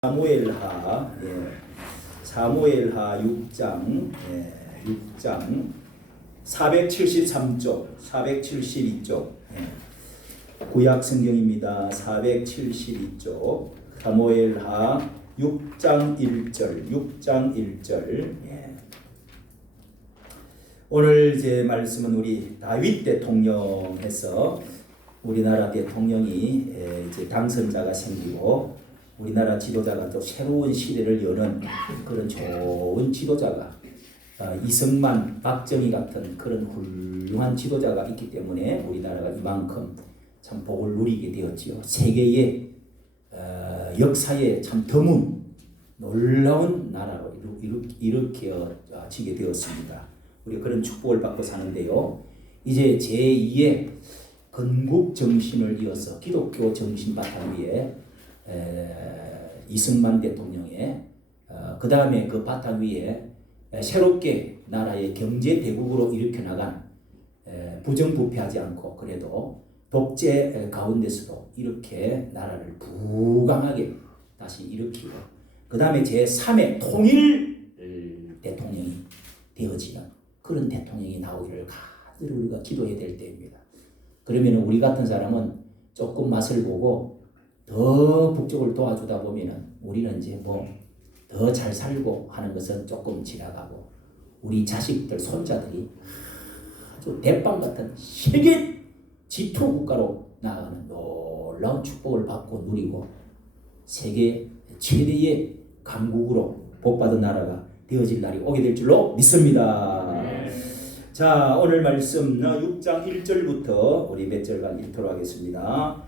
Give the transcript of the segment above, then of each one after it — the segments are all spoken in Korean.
사무엘하 6장 473쪽 472쪽 구약 성경입니다. 472쪽 사무엘하 6장 1절 오늘 제 말씀은 우리 다윗 대통령에서 우리나라 대통령이 이제 당선자가 생기고 우리나라 지도자가 또 새로운 시대를 여는 그런 좋은 지도자가 이승만, 박정희 같은 그런 훌륭한 지도자가 있기 때문에 우리나라가 이만큼 참 복을 누리게 되었지요. 세계의 역사에 참 드문 놀라운 나라로 일으켜지게 되었습니다. 우리가 그런 축복을 받고 사는데요. 이제 제2의 건국 정신을 이어서 기독교 정신 바탕 위에 이승만 대통령의 그 다음에 그 바탕 위에 새롭게 나라의 경제 대국으로 일으켜 나간 부정부패하지 않고 그래도 독재 가운데서도 이렇게 나라를 부강하게 다시 일으키고 그 다음에 제3의 통일 대통령이 되어지는 그런 대통령이 나오기를 간절히 우리가 기도해야 될 때입니다. 그러면 우리 같은 사람은 조금 맛을 보고 더 북쪽을 도와주다 보면은 우리는 이제 뭐 더 잘 살고 하는 것은 조금 지나가고 우리 자식들 손자들이 아주 대빵 같은 세계 지토 국가로 나아가는 놀라운 축복을 받고 누리고 세계 최대의 강국으로 복받은 나라가 되어질 날이 오게 될 줄로 믿습니다. 자, 오늘 말씀 6장 1절부터 우리 몇 절간 읽도록 하겠습니다.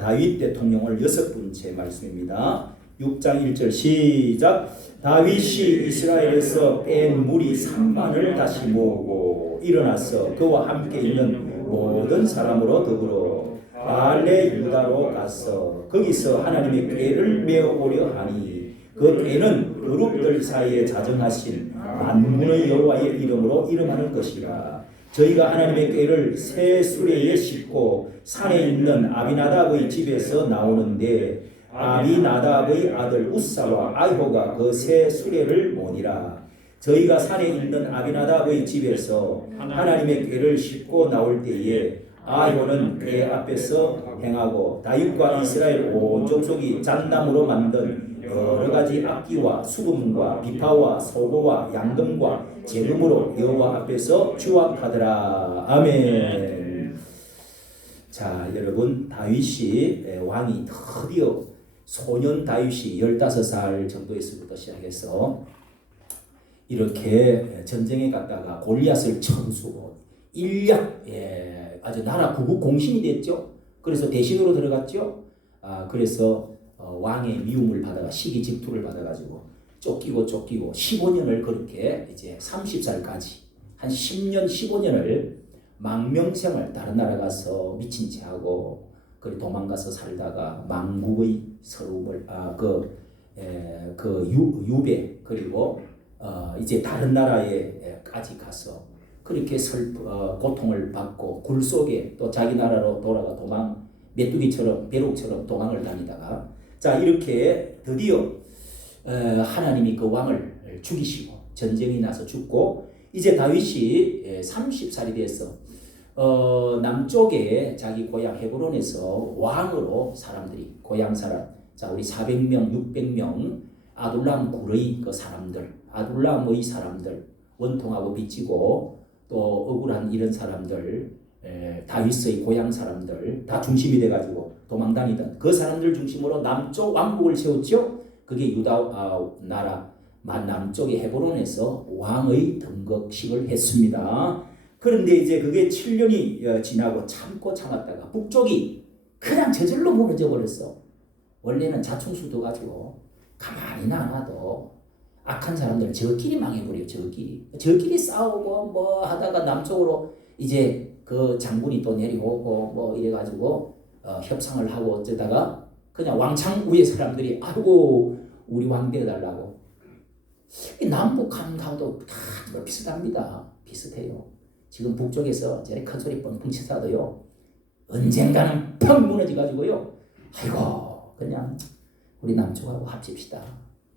다윗 대통령을 6번째 말씀입니다. 6장 1절 시작. 다윗이 이스라엘에서 뺀 무리 3만을 다시 모으고 일어나서 그와 함께 있는 모든 사람으로 더불어 발레 유다로 가서 거기서 하나님의 궤를 메어오려 하니 그 궤는 그룹들 사이에 자정하신 만군의 여호와의 이름으로 이름하는 것이라. 저희가 하나님의 궤를 새 수레에 싣고 산에 있는 아비나답의 집에서 나오는데 아비나답의 아들 우사와 아이호가 그 새 수레를 모니라. 저희가 산에 있는 아비나답의 집에서 하나님의 궤를 싣고 나올 때에 아이호는 궤 앞에서 행하고 다윗과 이스라엘 온 족속이 잣나무로 만든 여러 가지 악기와 수금과 비파와 소고와 양금과 재금으로 여호와 앞에서 주악하더라. 아멘. 자, 여러분, 다윗이 왕이 드디어 소년 다윗이 15살 정도에서부터 시작해서 이렇게 전쟁에 갔다가 골리앗을 쳐부수고 일약 아주 나라 구국 공신이 됐죠. 그래서 대신으로 들어갔죠. 그래서 왕의 미움을 받아가 시기 질투를 받아가지고 쫓기고 15년을 그렇게 이제 30살까지 한 10년 15년을 망명생활 다른 나라 가서 미친 채 하고 그래 도망가서 살다가 망국의 서름을 유배 그리고 이제 다른 나라에까지 가서 그렇게 고통을 받고 굴 속에 또 자기 나라로 돌아가 도망 메뚜기처럼 벼룩처럼 도망을 다니다가 자 이렇게 드디어 하나님이 그 왕을 죽이시고 전쟁이 나서 죽고 이제 다윗이 30살이 돼서 남쪽에 자기 고향 헤브론에서 왕으로 사람들이 고향 사람 자 우리 400명 600명 아둘람 굴의 그 사람들 아둘람의 사람들 원통하고 빚지고 또 억울한 이런 사람들 다윗의 고향 사람들 다 중심이 돼가지고 도망다니던 그 사람들 중심으로 남쪽 왕국을 세웠죠. 그게 유다 나라 남쪽의 헤브론에서 왕의 등극식을 했습니다. 그런데 이제 그게 7년이 지나고 참고 참았다가 북쪽이 그냥 저절로 무너져 버렸어. 원래는 자충수도 가지고 가만히 놔도 악한 사람들은 저끼리 망해버려요. 저끼리 싸우고 뭐 하다가 남쪽으로 이제 그 장군이 또 내려오고 뭐 이래가지고 협상을 하고 어쩌다가 그냥 왕창 위에 사람들이 아이고 우리 왕 되어달라고. 남북 한가도 다 비슷합니다. 비슷해요. 지금 북쪽에서 저리 큰 소리 뻥뻥 치사도요 언젠가는 펑 무너져가지고요 아이고 그냥 우리 남쪽하고 합칩시다.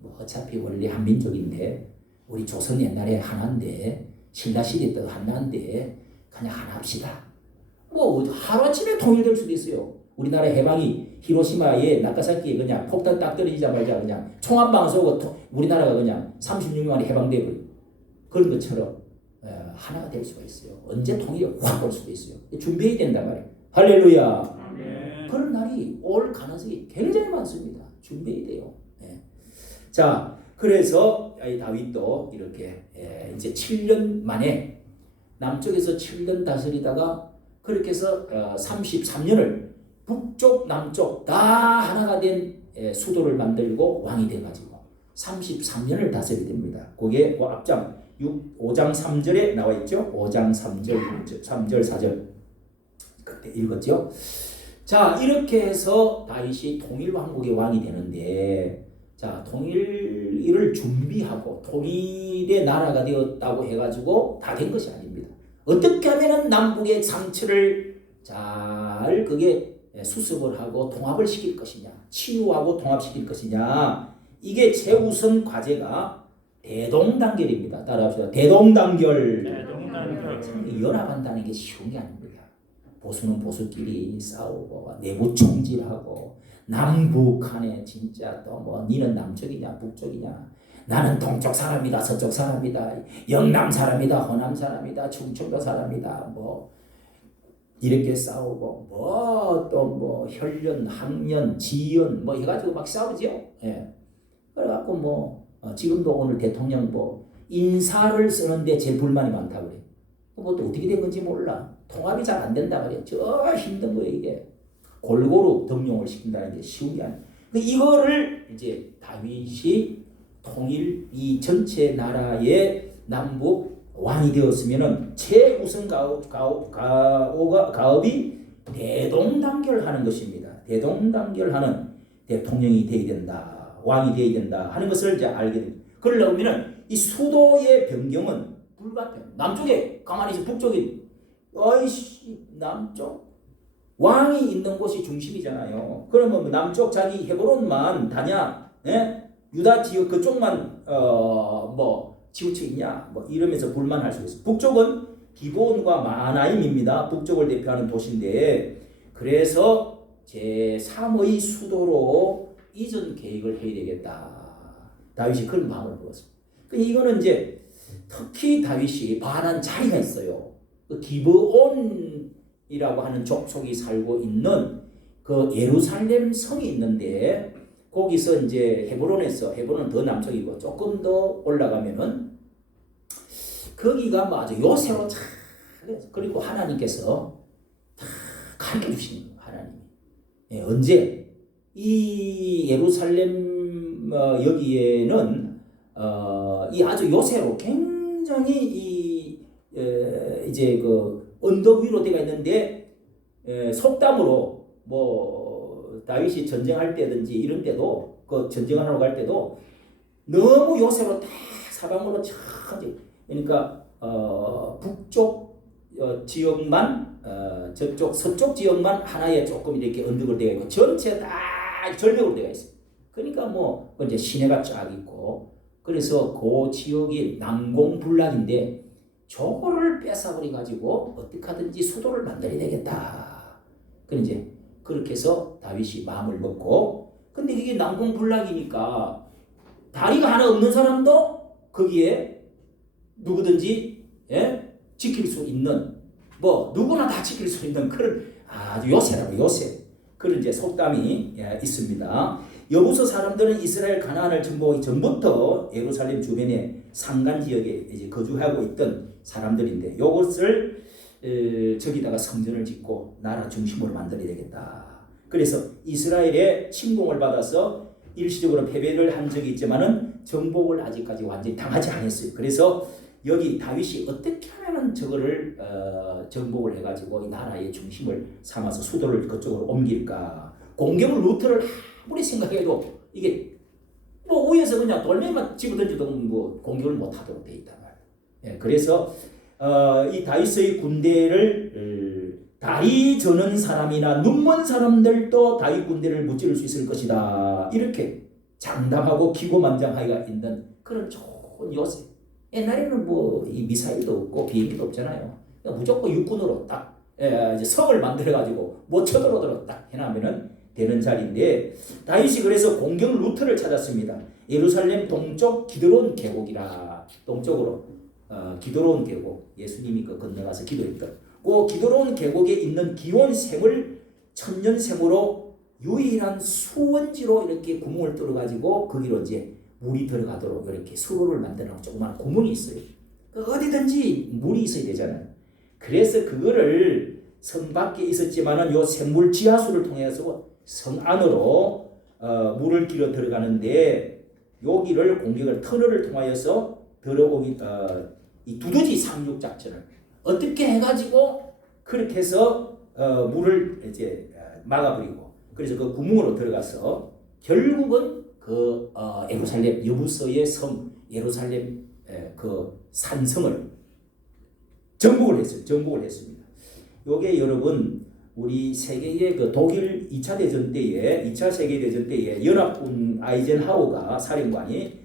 뭐 어차피 원래 한민족인데 우리 조선 옛날에 하나인데 신라시대 때도 하나인데 그냥 하나 합시다. 뭐 하루아침에 통일될 수도 있어요. 우리나라 해방이 히로시마에 나가사키에 그냥 폭탄 딱 떨어지자마자 그냥 총 한 방 쏘고 우리나라가 그냥 36년 만에 해방돼 버려. 그런 것처럼 하나가 될 수가 있어요. 언제 통일이 확 올 수도 있어요. 준비해야 된단 말이에요. 할렐루야. 그런 날이 올 가능성이 굉장히 많습니다. 준비해야 돼요. 자, 그래서 다윗도 이렇게 이제 7년 만에 남쪽에서 7년 다스리다가 그렇게 해서 33년을 북쪽 남쪽 다 하나가 된 수도를 만들고 왕이 돼가지고 33년을 다스리게 됩니다. 그게 앞장 5장 3절에 나와 있죠. 5장 3절 4절 그때 읽었죠. 자, 이렇게 해서 다윗이 통일왕국의 왕이 되는데, 자, 통일을 준비하고 통일의 나라가 되었다고 해가지고 다 된 것이 아닙니다. 어떻게 하면은 남북의 상처를 잘 그게 수습을 하고 통합을 시킬 것이냐, 치유하고 통합시킬 것이냐, 이게 최우선 과제가 대동단결입니다. 따라합시다. 대동단결. 연합한다는 게 쉬운 게 아닙니다. 보수는 보수끼리 싸우고 내부 총질하고 남북한에 진짜 또 뭐 니는 남쪽이냐 북쪽이냐, 나는 동쪽 사람이다 서쪽 사람이다, 영남 사람이다 호남 사람이다 충청도 사람이다, 뭐 이렇게 싸우고 뭐 또 뭐 혈연 학연 지연 뭐 해가지고 막 싸우죠. 그래갖고 뭐 지금도 오늘 대통령 뭐 인사를 쓰는데 제일 불만이 많다 그래. 뭐 또 어떻게 된 건지 몰라. 통합이 잘 안 된다 그래. 저 힘든 거예요 이게. 골고루 등용을 시킨다는 게 쉬운 게 아니에요. 이거를 이제 다윗이 통일 이 전체 나라의 남북 왕이 되었으면은 최우선 가업이 대동단결하는 것입니다. 대동단결하는 대통령이 되어야 된다, 왕이 되어야 된다 하는 것을 이제 알게 됩니다. 그러려면은 이 수도의 변경은 불가피해요. 남쪽에 가만히 있어 북쪽이 어이씨 남쪽 왕이 있는 곳이 중심이잖아요. 그러면 남쪽 자기 헤브론만 다냐? 유다 지역 그쪽만 뭐 치우쳐 있냐? 뭐 이러면서 불만할 수 있어요. 북쪽은 기브온과 마하나임입니다. 북쪽을 대표하는 도시인데, 그래서 제3의 수도로 이전 계획을 해야 되겠다. 다윗이 그런 마음을 먹었습니다. 이거는 이제 특히 다윗이 반한 자리가 있어요. 그 기브온이라고 하는 족속이 살고 있는 그 예루살렘 성이 있는데, 거기서 이제 헤브론은 더 남쪽이고 조금 더 올라가면은 거기가 뭐 아주 요새로 참, 그리고 하나님께서 다 가르쳐 주시는 거예요. 하나님이 언제 이 예루살렘 여기에는 이 아주 요새로 굉장히 이제 그 언덕 위로 되어 있는데, 속담으로 뭐 다윗이 전쟁할 때든지 이런 때도 그 전쟁하러 갈 때도 너무 요새로 다 사방으로 천지, 그러니까 북쪽 지역만 저쪽 서쪽 지역만 하나의 조금 이렇게 언덕으로 되어 있고 전체 다 절벽으로 되어 있어요. 그러니까 뭐 이제 시내가 쫙 있고, 그래서 그 지역이 난공불락인데 저거를 뺏어버려 가지고 어떻게 하든지 수도를 만들어야 되겠다. 그래 이제 그렇게 해서 다윗이 마음을 먹고, 근데 이게 난공불락이니까 다리가 하나 없는 사람도 거기에 누구든지 지킬 수 있는, 뭐 누구나 다 지킬 수 있는 그런 아주 요새라고, 요새 그런 이제 속담이 있습니다. 여부서 사람들은 이스라엘 가나안을 정복하기 전부터 예루살렘 주변의 산간 지역에 이제 거주하고 있던 사람들인데, 이것을 저기다가 성전을 짓고 나라 중심으로 만들어야 되겠다. 그래서 이스라엘의 침공을 받아서 일시적으로 패배를 한 적이 있지만은 정복을 아직까지 완전히 당하지 않았어요. 그래서 여기 다윗이 어떻게 하면은 저거를 정복을 해가지고 이 나라의 중심을 삼아서 수도를 그쪽으로 옮길까? 공격을 루트를 아무리 생각해도 이게 뭐 위에서 그냥 돌멩이만 집어던져도 뭐 공격을 못하도록 돼 있단 말이에요. 그래서 이 다윗의 군대를 다리 저는 사람이나 눈먼 사람들도 다윗 군대를 무찌를 수 있을 것이다. 이렇게 장담하고 기고만장하기가 있는 그런 좋은 요새. 옛날에는 뭐 이 미사일도 없고 비행기도 없잖아요. 그러니까 무조건 육군으로 딱 이제 성을 만들어 가지고 못 쳐들어들어 딱 해놔면은 되는 자리인데, 다윗이 그래서 공격 루트를 찾았습니다. 예루살렘 동쪽 기드론 계곡이라, 동쪽으로 기드론 계곡, 예수님이 그 건너가서 기도했던 그 기드론 계곡에 있는 기온샘을 천년샘으로 유일한 수원지로 이렇게 구멍을 뚫어 가지고 거기로 이제 물이 들어가도록 이렇게 수로를 만들어 놓은 조그만 구멍이 있어요. 어디든지 물이 있어야 되잖아요. 그래서 그거를 성 밖에 있었지만은 요 샘물 지하수를 통해서 성 안으로 물을 길어 들어가는데, 여기를 공격을 터널을 통하여서 들어오기 이 두더지 상륙 작전을 어떻게 해가지고 그렇게 해서 물을 이제 막아버리고, 그래서 그 구멍으로 들어가서 결국은 그 예루살렘 여부서의 성 예루살렘 그 산성을 정복을 했어요. 정복을 했습니다. 요게 여러분 우리 세계의 그 독일 2차 대전 때에 2차 세계 대전 때에 연합군 아이젠하워가 사령관이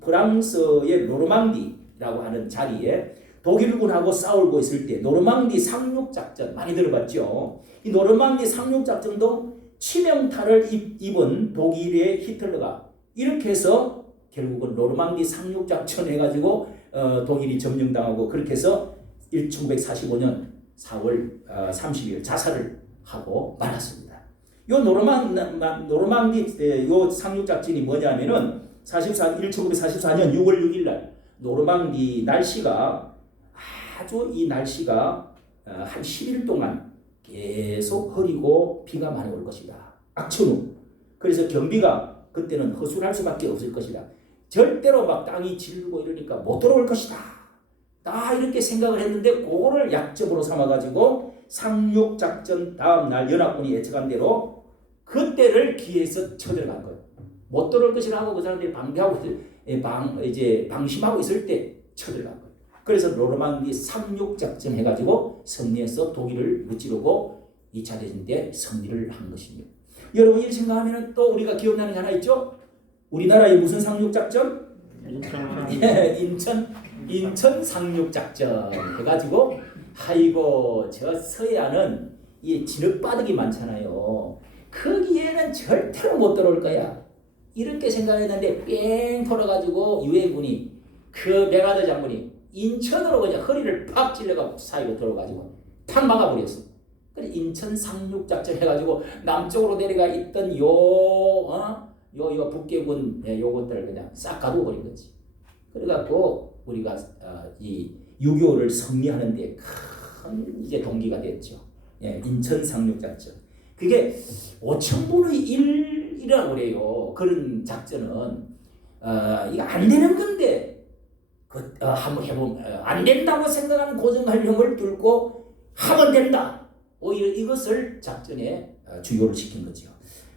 프랑스의 노르망디라고 하는 자리에 독일군하고 싸우고 있을 때 노르망디 상륙 작전 많이 들어봤죠. 이 노르망디 상륙 작전도 치명타를 입은 독일의 히틀러가 이렇게 해서 결국은 노르망디 상륙 작전 해가지고 독일이 점령당하고, 그렇게 해서 1945년 4월 30일 자살을 하고 말았습니다. 요 노르망디 요 상륙 작전이 뭐냐면은 1944년 6월 6일 날 노르망디 날씨가 아주 이 날씨가 한 10일 동안 계속 흐리고 비가 많이 올 것이다. 악천후. 그래서 경비가 그때는 허술할 수밖에 없을 것이다. 절대로 막 땅이 질르고 이러니까 못 들어올 것이다. 다 이렇게 생각을 했는데, 그거를 약점으로 삼아가지고 상륙작전 다음날 연합군이 예측한 대로 그때를 기해서 쳐들어간 거예요. 못 들어올 것이라고 그 사람들이 방심하고 있을 때 쳐들어간 거예요. 그래서 노르망디 상륙작전 해가지고 승리해서 독일을 무찌르고 2차 대전 때 승리를 한 것입니다. 여러분 이 생각하면 또 우리가 기억나는 게 하나 있죠? 우리나라의 무슨 상륙작전? 인천 상륙작전 해가지고, 아이고 저 서해안은 이 진흙바닥이 많잖아요. 거기에는 절대로 못 들어올 거야. 이렇게 생각했는데 뺑 돌아가지고 유해군이 그 메가더 장군이 인천으로 그냥 허리를 팍 찔러가 사이로 들어가지고 탁 막아버렸어. 그래 인천 상륙작전 해가지고 남쪽으로 내려가 있던 요 북계군 요것들을 그냥 싹 가두어 버린 거지. 그래갖고 우리가 이 6.25를 승리하는데 큰 이제 동기가 됐죠. 인천 상륙작전. 그게 5,000분의 1이라고 그래요. 그런 작전은 이거 안 되는 건데 한번 해보면 안 된다고 생각하는 고정관념을 뚫고 하면 된다. 오히려 이것을 작전에 주요를 시킨 거죠.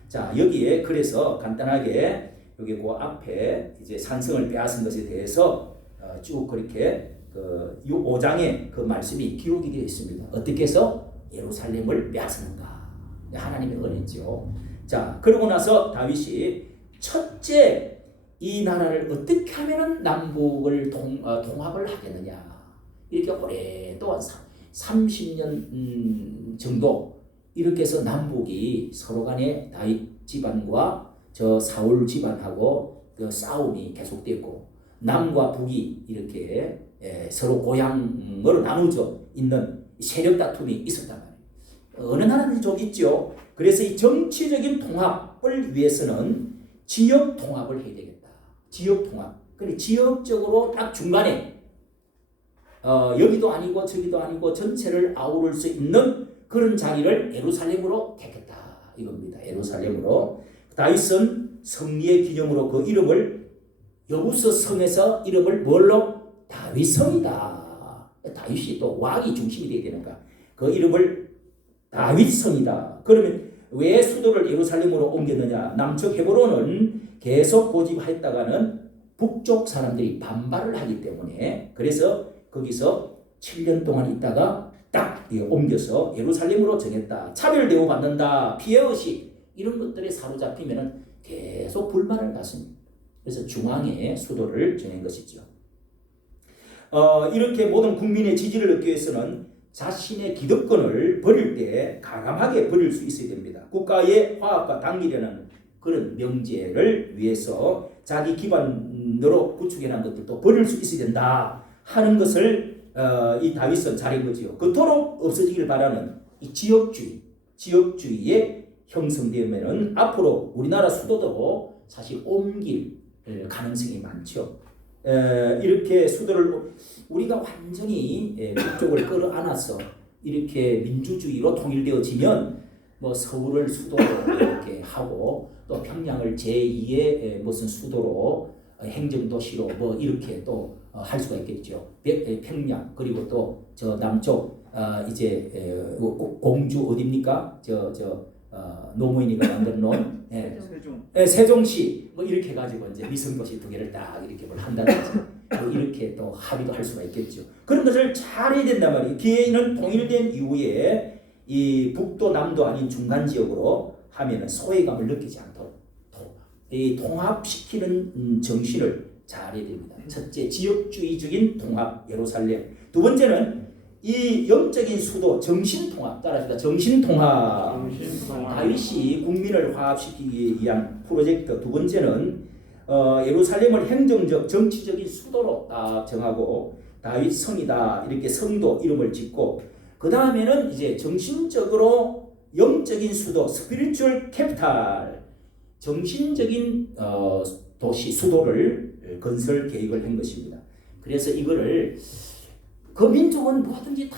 자 여기에 그래서 간단하게 여기 그 앞에 이제 산성을 빼앗은 것에 대해서 쭉 그렇게 그 5장에 그 말씀이 기록이 되어 있습니다. 어떻게 해서 예루살렘을 빼앗는가? 하나님의 은혜죠. 자 그러고 나서 다윗이 첫째 이 나라를 어떻게 하면은 남북을 통합을 하겠느냐, 이렇게 오랫동안 30년 정도 이렇게 해서 남북이 서로 간에 다윗 집안과 저 사울 집안하고 그 싸움이 계속됐고, 남과 북이 이렇게 서로 고향으로 나누어져 있는 세력 다툼이 있었단 말이에요. 어느 나라든지 좀 있죠. 그래서 이 정치적인 통합을 위해서는 지역 통합을 해야 되겠다. 지역 통합. 그래 지역적으로 딱 중간에 여기도 아니고 저기도 아니고 전체를 아우를 수 있는 그런 자리를 예루살렘으로 택했다 이겁니다. 예루살렘으로. 다윗은 승리의 기념으로 그 이름을 여부서 성에서 이름을 뭘로? 다윗성이다. 다윗이 또 왕이 중심이 되어야 되는가? 그 이름을 다윗성이다. 그러면 왜 수도를 예루살렘으로 옮겼느냐? 남쪽 헤브론은 계속 고집했다가는 북쪽 사람들이 반발을 하기 때문에, 그래서 거기서 7년 동안 있다가 딱 옮겨서 예루살렘으로 정했다. 차별 대우받는다. 피해의식 이런 것들에 사로잡히면은 계속 불만을 갖습니다. 그래서 중앙에 수도를 정한 것이죠. 이렇게 모든 국민의 지지를 얻기 위해서는 자신의 기득권을 버릴 때 가감하게 버릴 수 있어야 됩니다. 국가의 화합과 당기려는 그런 명제를 위해서 자기 기반으로 구축해놓은 것들도 버릴 수 있어야 된다 하는 것을 이 다윗은 잘한 거지요. 그토록 없어지길 바라는 이 지역주의에 형성되면은 앞으로 우리나라 수도도 사실 옮길 가능성이 많죠. 이렇게 수도를 우리가 완전히 북쪽을 끌어안아서 이렇게 민주주의로 통일되어지면 뭐 서울을 수도로 이렇게 하고 또 평양을 제2의 무슨 수도로 행정도시로 뭐 이렇게 또 할 수가 있겠죠. 평양 그리고 또 저 남쪽 이제 공주 어디입니까? 노무현이가 만든 놈 세종시 뭐 이렇게 해가지고 이제 위성도시 2개를 딱 이렇게 뭘 한다든지 뭐 이렇게 또 합의도 할 수가 있겠죠. 그런 것을 잘해야 된단 말이에요. 기회는 통일된 이후에 이 북도 남도 아닌 중간 지역으로 하면은 소외감을 느끼지 않도록 이 통합시키는 정신을 잘해야 됩니다. 첫째, 지역주의적인 통합 예루살렘. 두 번째는 이 영적인 수도 정신통합 따라합니다. 정신통합. 다윗이 국민을 화합시키기 위한 프로젝트. 두 번째는 예루살렘을 행정적 정치적인 수도로 딱 정하고 다윗 성이다 이렇게 성도 이름을 짓고 그 다음에는 이제 정신적으로 영적인 수도 스피리추얼 캐피탈 정신적인 도시 수도를 건설 계획을 한 것입니다. 그래서 이거를 그 민족은 뭐든지 다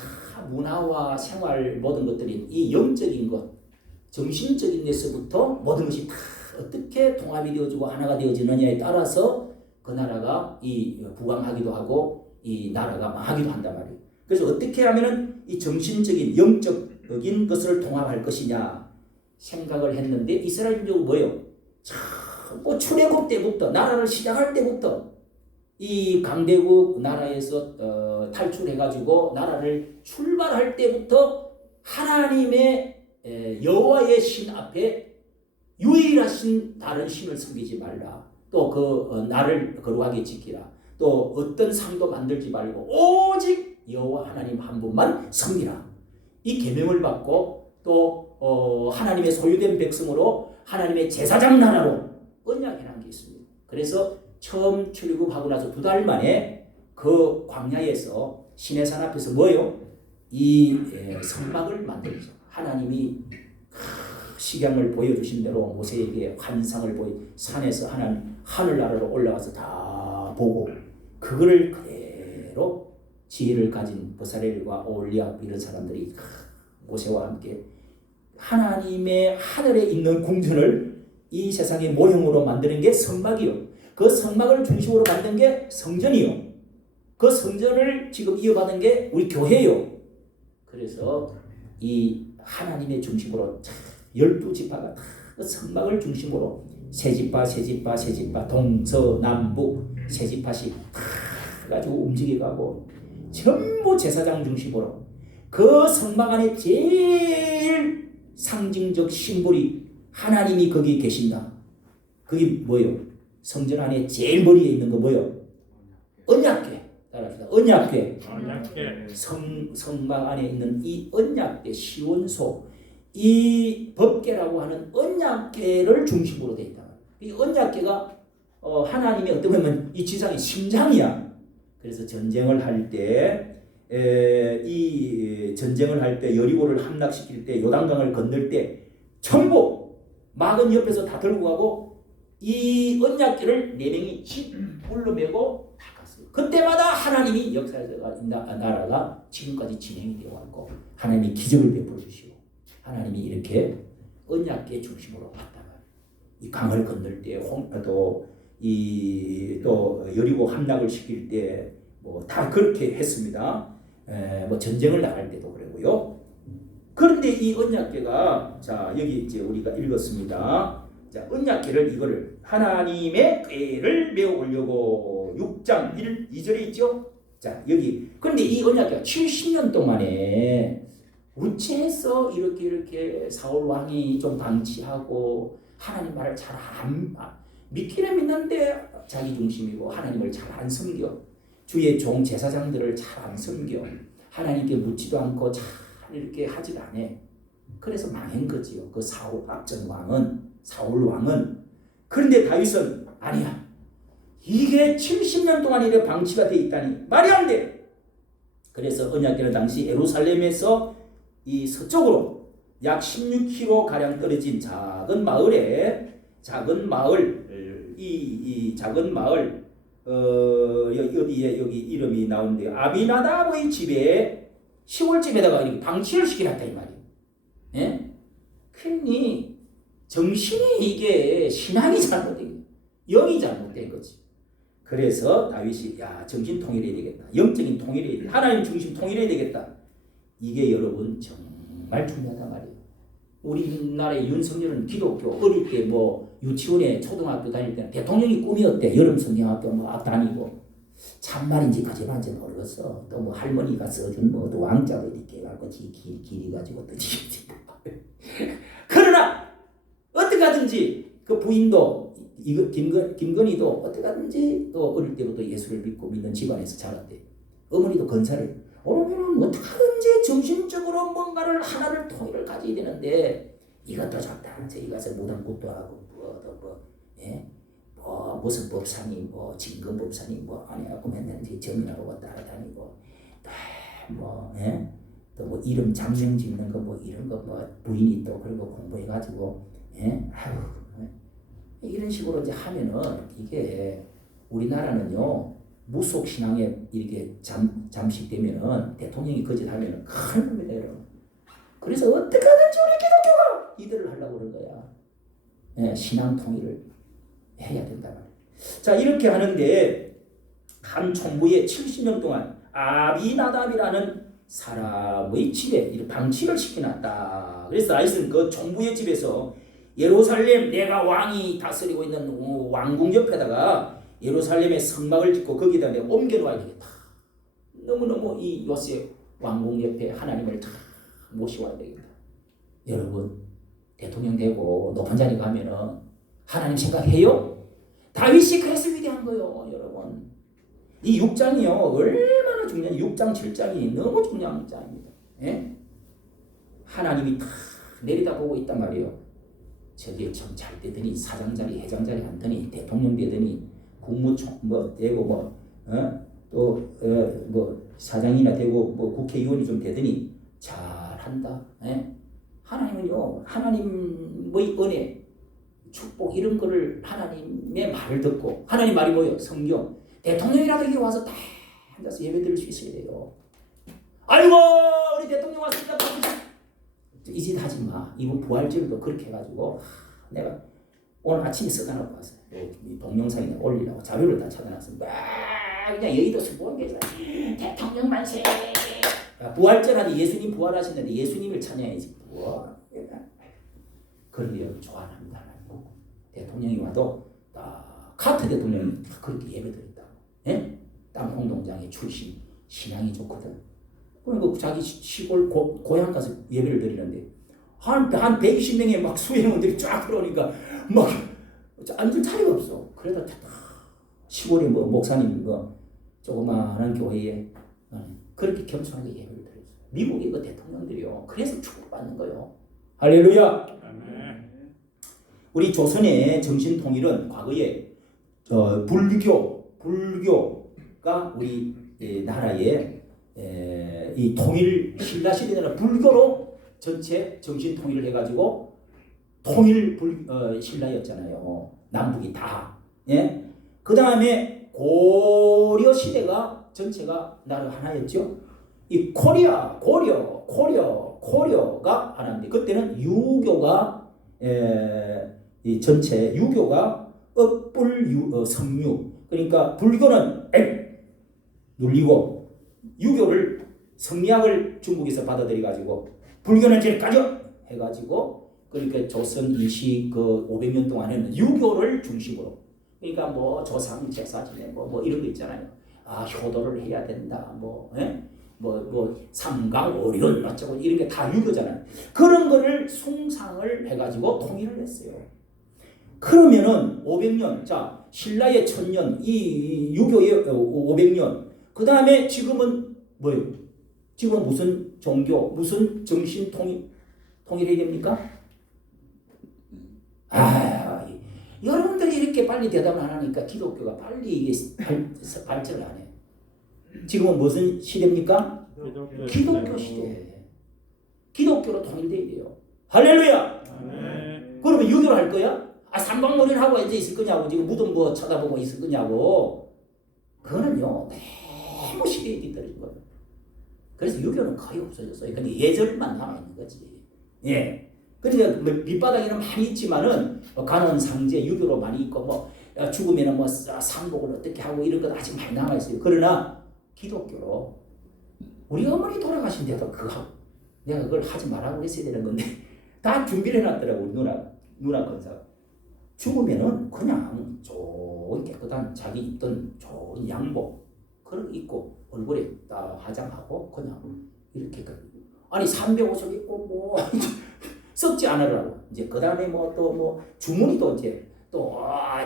문화와 생활 모든 것들이 이 영적인 것, 정신적인 데서부터 모든 것이 다 어떻게 통합이 되어지고 하나가 되어지느냐에 따라서 그 나라가 이 부강하기도 하고 이 나라가 망하기도 한단 말이에요. 그래서 어떻게 하면은 이 정신적인 영적인 것을 통합할 것이냐 생각을 했는데 이스라엘 민족은 뭐예요? 뭐 출애굽 때부터 나라를 시작할 때부터 이 강대국 나라에서 탈출해가지고 나라를 출발할 때부터 하나님의 여호와의 신 앞에 유일하신 다른 신을 섬기지 말라. 또 그 나를 거룩하게 지키라. 또 어떤 상도 만들지 말고 오직 여호와 하나님 한 분만 섬기라. 이 계명을 받고 또 하나님의 소유된 백성으로 하나님의 제사장 나라로 언약이라는 게 있습니다. 그래서 처음 출애굽하고 나서 2달 만에 그 광야에서 시내산 앞에서 뭐요? 이 성막을 만들죠. 하나님이 식양을 보여주신 대로 모세에게 환상을 산에서 하늘나라로 올라가서 다 보고 그거를 그대로 지혜를 가진 버사렐과 오홀리압 이런 사람들이 모세와 함께 하나님의 하늘에 있는 궁전을 이 세상의 모형으로 만드는 게 성막이요. 그 성막을 중심으로 만든 게 성전이요. 그 성전을 지금 이어받은 게 우리 교회요. 그래서 이 하나님의 중심으로 12지파가 그 성막을 중심으로 세지파 동서남북 세지파씩 가지고 움직여가고 전부 제사장 중심으로 그 성막 안에 제일 상징적 심볼이 하나님이 거기 계신다. 그게 뭐예요? 성전 안에 제일 머리에 있는 거 뭐예요? 언약궤. 따라합시다. 언약궤. 성막 안에 있는 이 언약궤 시온소 이 법궤라고 하는 언약궤를 중심으로 되어 있다. 이 언약궤가 하나님의 어떻게 보면 이 지상의 심장이야. 그래서 전쟁을 할 때 여리고를 함락시킬 때 요단강을 건널 때 전부 막은 옆에서 다 들고 가고 이 언약궤를 4명이 물로 메고 다 갔어요. 그때마다 하나님이 역사에서 나라가 지금까지 진행이 되어 왔고 하나님이 기적을 베풀어 주시고 하나님이 이렇게 언약궤 중심으로 왔다. 이 강을 건널 때 또 여리고 함락을 시킬 때 뭐 다 그렇게 했습니다. 뭐 전쟁을 나갈 때도 그러고요. 그런데 이 언약궤가 자 여기 이제 우리가 읽었습니다. 자 언약궤를 이거를 하나님의 궤를 메어 오려고 6장 2절에 있죠. 자, 여기 그런데 이 언약궤가 70년 동안에 우체해서 이렇게 사울 왕이 좀 방치하고 하나님 말을 잘 안 믿기는 믿는데 자기 중심이고 하나님을 잘 안 섬겨. 주의 종 제사장들을 잘 안 섬겨. 하나님께 묻지도 않고 잘 이렇게 하질 않아. 그래서 망한 거지요. 그 사울 왕은. 그런데 다윗은 아니야. 이게 70년 동안 이래 방치가 돼 있다니 말이 안 돼. 그래서 언약궤는 당시 예루살렘에서 이 서쪽으로 약 16km 가량 떨어진 작은 마을 어디에 여기 이름이 나오는데요. 아비나답의 집에 시골집에다가 이렇게 방치를 시켜놨다 이 말이에요. 예? 그러니 정신이 이게 신앙이 잘못된 거예요. 영이 잘못된 거지. 그래서 다윗이 정신 통일해야 되겠다. 영적인 통일해야 되겠다. 하나님 중심 통일해야 되겠다. 이게 여러분 정말 중요하단 말이에요. 우리나라의 윤석열은 기독교 어릴 때 뭐 유치원에 초등학교 다닐 때 대통령이 꿈이었대. 여름 성경학교 막 다니고 참말인지 거짓말인지 모르겠어. 또 뭐 할머니가 써준 뭐또 왕자로 이렇게 해갖고 길이 가지고 또 그러나 어떻게 하든지 그 부인도 이거 김건희도 어떻게 하든지 또 어릴 때부터 예수를 믿는 집안에서 자랐대. 어머니도 건사를 오늘은 어떻게든지 정신적으로 뭔가를 하나를 통일을 가져야 되는데 이것도 좋다. 저기 가서 무당국도 하고 무슨 법사님 진금 법사님 안 해갖고 맨날 정인하고 따라다니고 또 뭐 이름 장명 짓는 거 이런 거 부인이 또 그런 거 공부해가지고 이런 식으로 이제 하면은 이게 우리나라는요 무속 신앙에 이렇게 잠식되면은 대통령이 거짓하면은 큰일 납니다 여러분. 그래서 어떻게 하든지 우리 기독교가 이들을 하려고 그런 거야. 신앙 통일을 해야 된다 말이야. 자 이렇게 하는데 한 총부에 70년 동안 아비나답이라는 사람의 집에 방치를 시켜놨다. 그래서 다윗은 그 총부의 집에서 예루살렘 내가 왕이 다스리고 있는 왕궁 옆에다가 예루살렘의 성막을 짓고 거기다 내가 옮겨놓아야 되겠다. 너무너무 이 요셉 왕궁 옆에 하나님을 다 모셔와야 되겠다. 여러분 대통령 되고 높은 자리 가면은 하나님 생각해요? 다윗이 그래서 위대한 거예요 여러분. 이 6장이요 얼마나 중요한 6장 7장이 너무 중요한 장입니다. 예? 하나님이 다 내려다보고 있단 말이에요. 저게 참 잘 되더니 사장자리 회장자리 앉더니 대통령 되더니 국무총 되고 사장이나 되고 국회의원이 좀 되더니 잘한다. 예? 하나님은요 하나님의 은혜 축복 이런 거를 하나님의 말을 듣고 하나님 말이 뭐예요? 성경. 대통령이라도 여기 와서 다 앉아서 예배 드릴 수 있어야 돼요. 아이고 우리 대통령 왔습니다. 이 짓 하지 마. 이번 부활절도 그렇게 해가지고 내가 오늘 아침에 써놔놓고 왔어요. 동영상에 올리려고 자료를 다 찾아놨습니다. 그냥 여의도 수보원께서 대통령 만세. 부활절 하니 예수님 부활하셨는데 예수님을 찬양해야지. 그런 게 좋아합니다. 대통령이 와도 카트 대통령이 그렇게 예배드린다고. 예? 땅콩동장의 출신 신앙이 좋거든. 그러니까 자기 시골 고향 가서 예배를 드리는데 한 120명의 막 수행원들이 쫙 들어오니까 막 앉을 자리가 없어. 그래도 시골에 목사님 조그마한 교회에 그렇게 겸손하게 예배를 드렸어요. 미국의 그 대통령들이요. 그래서 축복받는 거예요. 할렐루야. 우리 조선의 정신 통일은 과거에 불교가 우리 나라의 이 통일 신라 시대에는 불교로 전체 정신 통일을 해가지고 통일 신라였잖아요. 남북이 다. 예? 그 다음에 고려 시대가 전체가 나라 하나였죠. 이 고려가 하나인데 그때는 유교가 이 전체 유교가 성유 그러니까 불교는 눌리고 유교를 성리학을 중국에서 받아들여 가지고 불교는 제일 까져 해가지고 그러니까 조선 일시 500년 동안에는 유교를 중심으로 그러니까 조상 제사 지내 뭐 이런 거 있잖아요. 효도를 해야 된다. 삼강 오륜 어쩌고 이런 게 다 유교잖아요. 그런 거를 숭상을 해가지고 통일을 했어요. 그러면은 500년, 자 신라의 1000년, 이 유교의 500년, 그 다음에 지금은 뭐예요? 지금은 무슨 종교, 무슨 정신 통일해야 됩니까? 여러분들이 이렇게 빨리 대답을 안 하니까 기독교가 빨리 발전을 안 해요. 지금은 무슨 시대입니까? 기독교 시대. 기독교로 통일돼야 돼요. 할렐루야. 그러면 유교를 할 거야? 삼방놀이를 하고 앉아 있을 거냐고, 지금 무덤 쳐다보고 있을 거냐고. 그거는요 너무 시대에 뒤떨어진 거예요. 그래서 유교는 거의 없어졌어요. 근데 예절만 남아 있는 거지. 예. 그러니까 밑바닥에는 많이 있지만은 간원 상제 유교로 많이 있고 죽으면은 상복을 어떻게 하고 이런 것 아직 많이 남아 있어요. 그러나 기독교로 우리 어머니 돌아가신데도 내가 그걸 하지 말라고 했어야 되는 건데 다 준비를 해놨더라고. 우리 누나 건사. 죽으면은 그냥 좋은 깨끗한 자기 입던 좋은 양복 그런 입고 얼굴에 딱 화장하고 그냥 이렇게 아니 350 입고 썩지 않으라고. 이제 그 다음에 주머니도 이제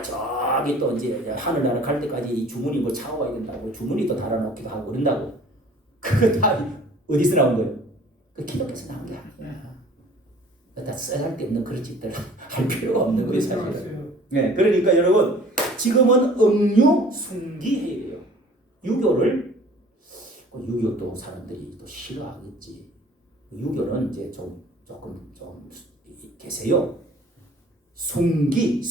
저기 또 이제 하늘나라 갈 때까지 이 주머니 차고 와야 된다고 주머니도 달아놓기도 하고 그런다고. 그거 다 어디서 나온 거예요? 그 기독교에서 나온 게 아니야. 다 쓸데없는 그런 짓들 할 필요가 없는 거예요, 사실은. 네, 그러니까 여러분 지금은 음유 순기해야 돼요. 유교를 유교 또 사람들이 또 싫어하겠지. 유교는 이제 조금 계세요. 숭기,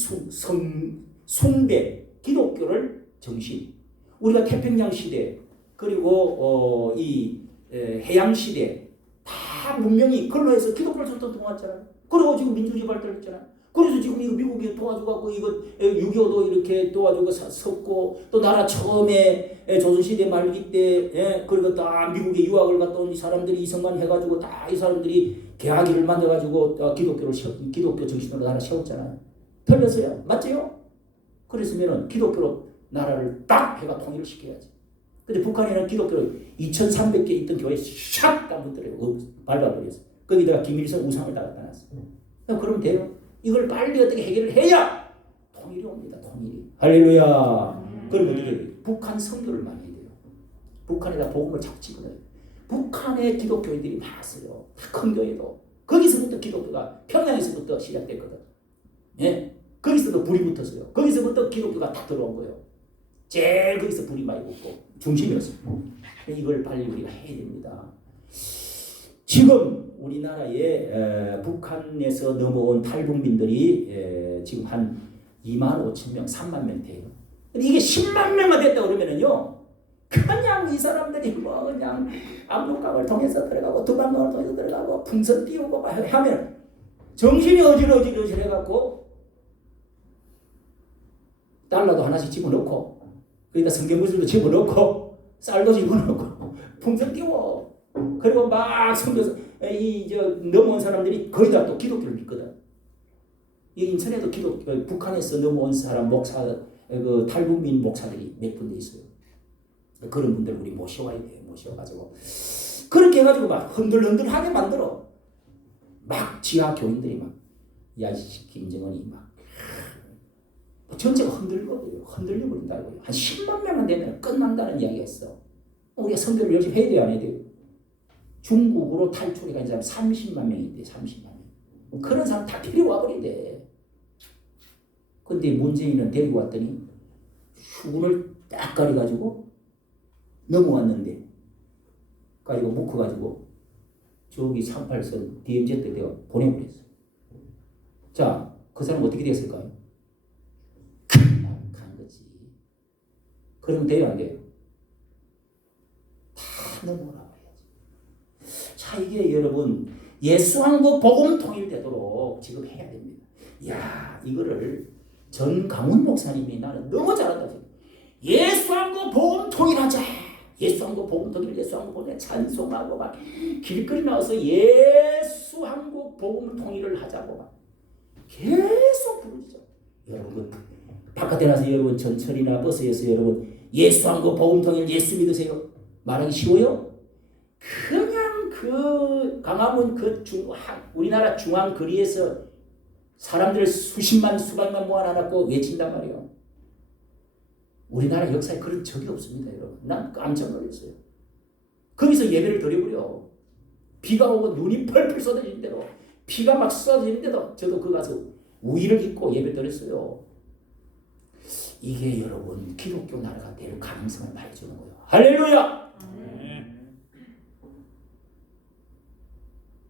숭배, 기독교를 정신. 우리가 태평양 시대 그리고 이 해양 시대 다 문명이 그걸로 해서 기독교를 전통했잖아요. 그리고 지금 민주주의 발달했잖아요. 그래서 지금 이거 미국이 도와주고 이거 유교도 이렇게 도와주고 섰고 또 나라 처음에 조선시대 말기 때 그리고 다 미국에 유학을 갔다 온 사람들이 이성만 해가지고 다 이 사람들이 개화기를 만들어가지고 기독교 정신으로 나라 세웠잖아요. 틀렸어요? 맞죠? 그랬으면은 기독교로 나라를 딱 해가 통일을 시켜야지. 근데 북한에는 기독교를 2300개 있던 교회에 샥 따문더래요. 밟아버렸어. 거기다가 김일성 우상을 다 갖다 놨어. 그럼 돼요? 이걸 빨리 어떻게 해결을 해야 통일이 옵니다. 통일이. 할렐루야. 그럼 어떻게 해요? 북한 선교를 많이 해야 돼요. 북한에다 복음을 자꾸 찍어놔요. 북한에 기독교인들이 많았어요. 큰 교회도. 거기서부터 기독교가 평양에서부터 시작됐거든. 예? 거기서도 불이 붙었어요. 거기서부터 기독교가 딱 들어온 거예요. 제일 거기서 불이 많이 붙고 중심이었어요. 이걸 빨리 우리가 해야 됩니다. 지금 우리나라에 북한에서 넘어온 탈북민들이 지금 한 25,000명, 3만 명 돼요. 이게 10만 명이 됐다 그러면은요, 그냥 이 사람들이 그냥 압록강을 통해서 들어가고 두만강을 통해서 들어가고 풍선 띄우고 하면 정신이 어질어질해갖고 달러도 하나씩 집어넣고 거기다 성경구슬도 집어넣고 쌀도 집어넣고 풍선 띄워. 그리고 막 섬겨서 넘어온 사람들이 거의 다 또 기독교를 믿거든. 이 인천에도 북한에서 넘어온 사람 탈북민 목사들이 몇 군데 있어요. 그런 분들 우리 모셔와야 돼요. 모셔가지고 그렇게 해가지고 막 흔들흔들하게 만들어. 막 지하 교인들이 막 야식 김정은이 막 전체가 흔들려 버린다고요. 한 10만 명만 되면 끝난다는 이야기가 있어. 우리가 선교를 열심히 해야 돼요, 안 해야 돼요? 중국으로 탈출해 간 사람 30만 명이 있대. 30만 명. 그런 사람 다 데리고 와버린대. 근데 문재인은 데리고 왔더니 휴군을 딱 가려가지고 넘어왔는데 가지고 묶어가지고 저기 38선 DMZ 때 내가 보내버렸어. 자, 그 사람 어떻게 됐을까요? 간 거지. 그러면 돼요, 안 돼요? 다 넘어라. 자, 이게 여러분 예수왕국 복음 통일되도록 지금 해야 됩니다. 이야, 이거를 전강훈 목사님이 나는 너무 잘한다. 예수왕국 복음 통일하자. 예수왕국 복음 통일, 예수왕국 복음 찬송하고 막 길거리 나와서 예수왕국 복음 통일을 하자고 막 계속 부르죠. 여러분 바깥에 나서 여러분 전철이나 버스에서 여러분 예수한국 복음통일 예수 믿으세요 말하기 쉬워요? 그냥 그 강화문 우리나라 중앙 거리에서 사람들 수십만 수백만 모아놔놓고 외친단 말이에요. 우리나라 역사에 그런 적이 없습니다, 여러분. 난 깜짝 놀랐어요. 거기서 예배를 드려버려. 비가 오고 눈이 펄펄 쏟아지는데도 피가 막 쏟아지는데도 저도 그 가서 우의를 입고 예배 드렸어요. 이게 여러분 기독교 나라가 될 가능성을 말해주는 거예요. 할렐루야!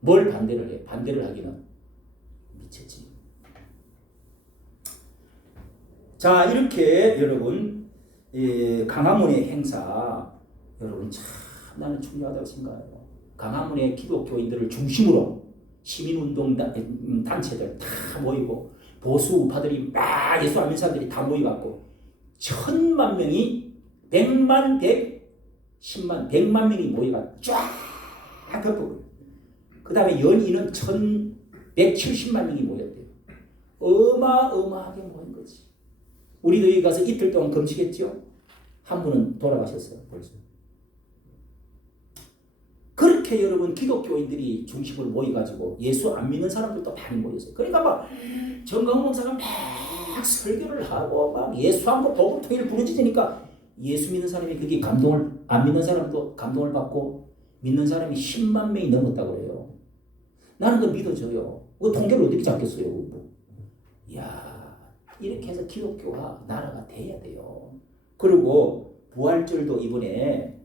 뭘 반대를 해? 반대를 하기는 미쳤지. 자, 이렇게 여러분 강화문의 행사 여러분 참 나는 중요하다고 생각해요. 강화문의 기독교인들을 중심으로 시민운동 단체들 다 모이고 보수 우파들이 막 예수 안 믿는 사람들이 다 모여갖고 1000만 명이 100만 10만 100만 명이 모여가 쫙 덮고 그 다음에 연인은 1170만 명이 모였대요. 어마어마하게 모인 거지. 우리도 여기 가서 이틀 동안 금식했죠. 한 분은 돌아가셨어요 벌써. 그렇게 여러분 기독교인들이 중심으로 모여가지고 예수 안 믿는 사람들도 많이 모였어요. 그러니까 막 정광훈 목사가 막 설교를 하고 막 예수한국 복음통일 부르짖으니까 예수 믿는 사람이 그게 감동을 안 믿는 사람도 감동을 받고 믿는 사람이 10만 명이 넘었다고 그래요. 나는 그거 믿어져요. 그 통계를 어떻게 잡겠어요? 이야, 이렇게 해서 기독교가 나라가 돼야 돼요. 그리고 부활절도 이번에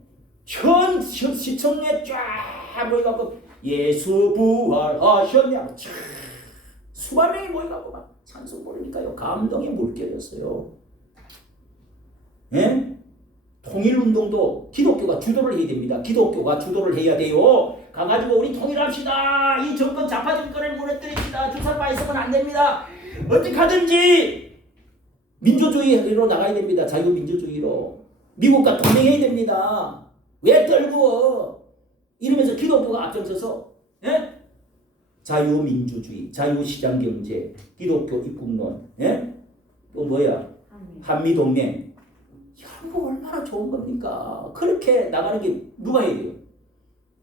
전 시청에 쫙 모여갖고 예수 부활하셨냐 수만 명이 모여갖고 막 찬송 부르니까요 감동에 물결렸어요. 예? 통일운동도 기독교가 주도를 해야 됩니다. 기독교가 주도를 해야 돼요. 가가지고 우리 통일합시다. 이 정권 좌파 정권을 무너뜨립시다. 주사파 있으면 안 됩니다. 어떻게 하든지 민주주의로 나가야 됩니다. 자유민주주의로. 미국과 동맹해야 됩니다. 왜 떨고 이러면서 기독교가 앞장서서 예? 자유민주주의, 자유시장경제, 기독교 입국론, 예? 또 뭐야? 한미동맹. 이거 얼마나 좋은 겁니까? 그렇게 나가는 게 누가 해야 돼요?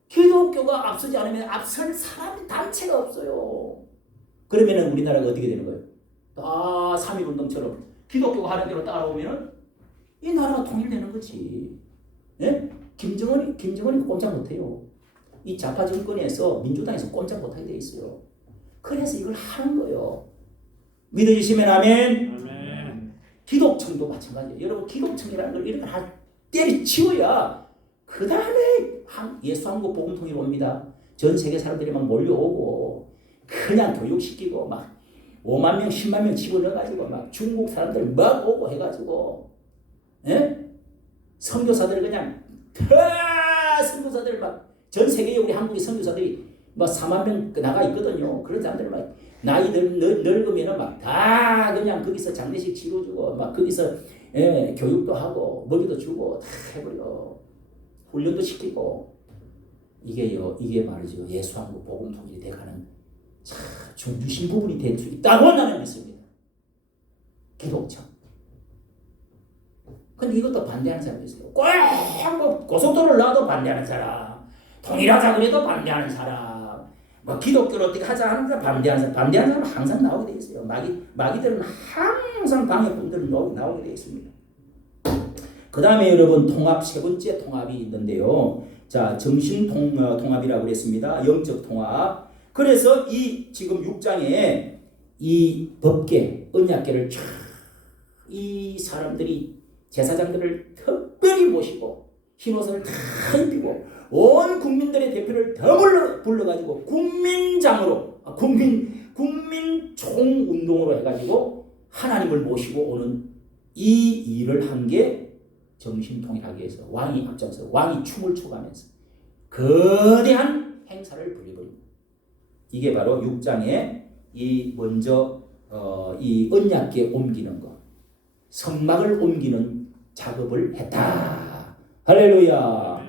기독교가 앞서지 않으면 앞설 사람 단체가 없어요. 그러면은 우리나라가 어떻게 되는 거예요? 다 3.1운동처럼 기독교가 하는 대로 따라오면은 이 나라가 통일되는 거지. 예? 김정은이 꼼짝 못해요. 이 좌파 정권에서 민주당에서 꼼짝 못하게 돼 있어요. 그래서 이걸 하는 거예요. 믿어주시면 아멘. 아멘. 기독청도 마찬가지예요. 여러분 기독청이라는 걸 이렇게 다 때려치워야 그 다음에 예수한국 복음통일 옵니다. 전 세계 사람들이 막 몰려오고 그냥 교육시키고 막 5만 명, 10만 명 집어넣어가지고 막 중국 사람들 막 오고 해가지고 예? 선교사들 그냥 선교사들 막 전 세계에 우리 한국의 선교사들이 막 4만 명 나가 있거든요. 그런 사람들 막 나이 늙으면은 막 다 그냥 거기서 장례식 치러주고 막 거기서 예, 교육도 하고 먹이도 주고 다 해버려. 훈련도 시키고 이게 말이죠. 예수한국 복음통일이 돼가는 참 중주신 부분이 될 수 있다고 나는 믿습니다. 기독청. 근데 이것도 반대하는 사람이 있어요. 꼭 뭐 고속도로를 놔도 반대하는 사람, 통일하자 그래도 반대하는 사람, 뭐 기독교를 어떻게 하자 하는 사람 반대하는 사람 항상 나오게 돼 있어요. 마귀들은 항상 방해꾼들은 나오게 돼 있습니다. 그 다음에 여러분 통합 세 번째 통합이 있는데요. 자, 정신 통합이라고 그랬습니다. 영적 통합. 그래서 이 지금 6장에 이 법계, 언약계를 쫙 이 사람들이 제사장들을 특별히 모시고 흰옷을 다 입히고 온 국민들의 대표를 더 불러가지고 국민장으로 국민 총운동으로 해가지고 하나님을 모시고 오는 이 일을 한 게 정신통일하기 위해서 왕이 앞장서 왕이 춤을 춰가면서 거대한 행사를 벌여버립니다. 이게 바로 6장에 이 먼저 이 언약궤 옮기는 것, 성막을 옮기는 작업을 했다. 할렐루야.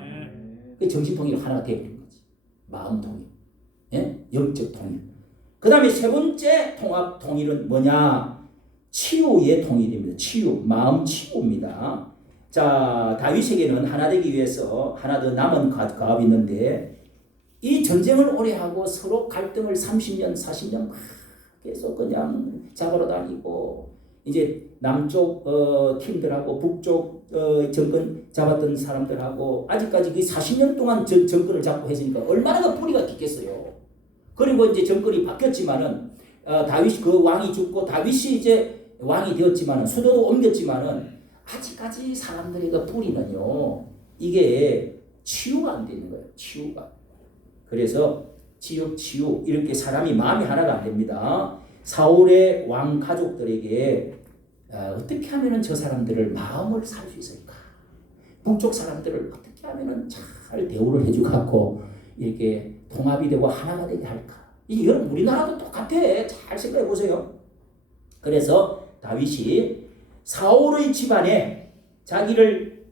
정신통일 하나가 되어버린 거지. 마음통일, 예? 영적 통일. 그 다음에 세 번째 통일은 뭐냐? 치유의 통일입니다. 치유, 마음 치유입니다. 자, 다윗에게는 하나 되기 위해서 하나 더 남은 가업이 있는데 이 전쟁을 오래 하고 서로 갈등을 30년, 40년 막 계속 그냥 잡으러 다니고 이제 남쪽 팀들하고 북쪽 정권 잡았던 사람들하고 아직까지 그 40년 동안 정권을 잡고 했으니까 얼마나 그 뿌리가 깊겠어요. 그리고 이제 정권이 바뀌었지만은 다윗 그 왕이 죽고 다윗이 이제 왕이 되었지만은 수도도 옮겼지만은 아직까지 사람들의 그 뿌리는요 이게 치유가 안 되는 거예요. 치유가. 그래서 치유 이렇게 사람이 마음이 하나가 안 됩니다. 사울의 왕 가족들에게 어떻게 하면은 저 사람들을 마음을 살 수 있을까? 북쪽 사람들을 어떻게 하면은 잘 대우를 해주고 이렇게 통합이 되고 하나가 되게 할까? 이게 여러분 우리나라도 똑같아. 잘 생각해 보세요. 그래서 다윗이 사울의 집안에 자기를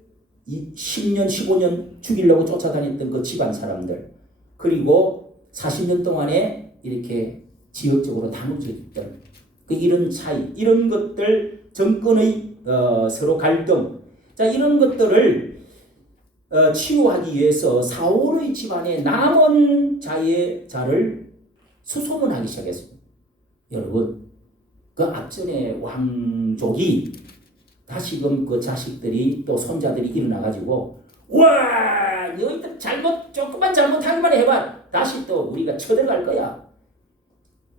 10년, 15년 죽이려고 쫓아다녔던 그 집안 사람들 그리고 40년 동안에 이렇게 지역적으로 나눠졌던 그 이런 차이, 이런 것들 정권의 서로 갈등, 자 이런 것들을 치유하기 위해서 사울의 집안에 남은 자를 수소문하기 시작했습니다. 여러분, 그 앞전에 왕족이 다시금 그 자식들이 또 손자들이 일어나가지고 와 너희들 조금만 잘못하기만 해봐 다시 또 우리가 쳐들어갈 거야.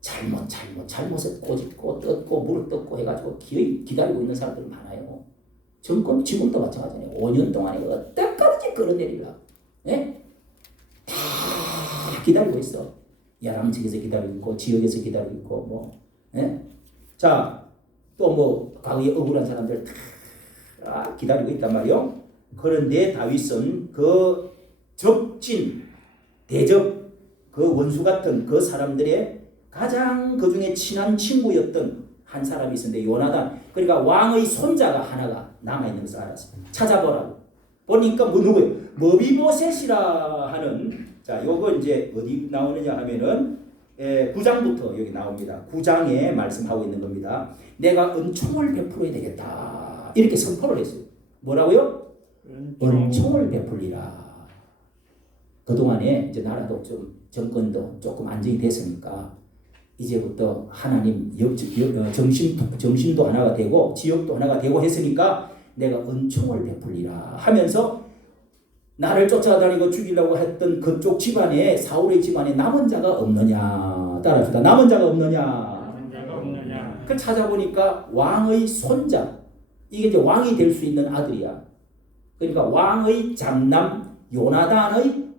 잘못을 꼬집고 뜯고 무릎 뜯고 해가지고 기다리고 있는 사람들 많아요. 정권 지금도 마찬가지예요. 5년 동안에 어때까지 끌어내리라. 예? 다 기다리고 있어. 야람측에서 기다리고 있고 지역에서 기다리고 있고 뭐. 예? 자, 또 뭐 과거에 억울한 사람들 다 기다리고 있단 말이요. 그런데 다윗은 그 적진 대적 그 원수 같은 그 사람들의 가장 그 중에 친한 친구였던 한 사람이 있었는데 요나단. 그러니까 왕의 손자가 하나가 남아있는 것을 알았습니다. 찾아보라고. 보니까 뭐 누구예요? 머비보셋이라 하는 자 요거 이제 어디 나오느냐 하면은 9장부터 여기 나옵니다. 9장에 말씀하고 있는 겁니다. 내가 은총을 베풀어야 되겠다. 이렇게 선포를 했어요. 뭐라고요? 은총을 베풀리라. 그동안에 이제 나라도 좀 정권도 조금 안정이 됐으니까 이제부터 하나님 정신도 하나가 되고 지역도 하나가 되고 했으니까 내가 은총을 베풀리라 하면서 나를 쫓아다니고 죽이려고 했던 그쪽 집안에 사울의 집안에 남은 자가 없느냐. 따라합시다. 남은 자가 없느냐. 그 찾아보니까 왕의 손자 이게 이제 왕이 될 수 있는 아들이야. 그러니까 왕의 장남 요나단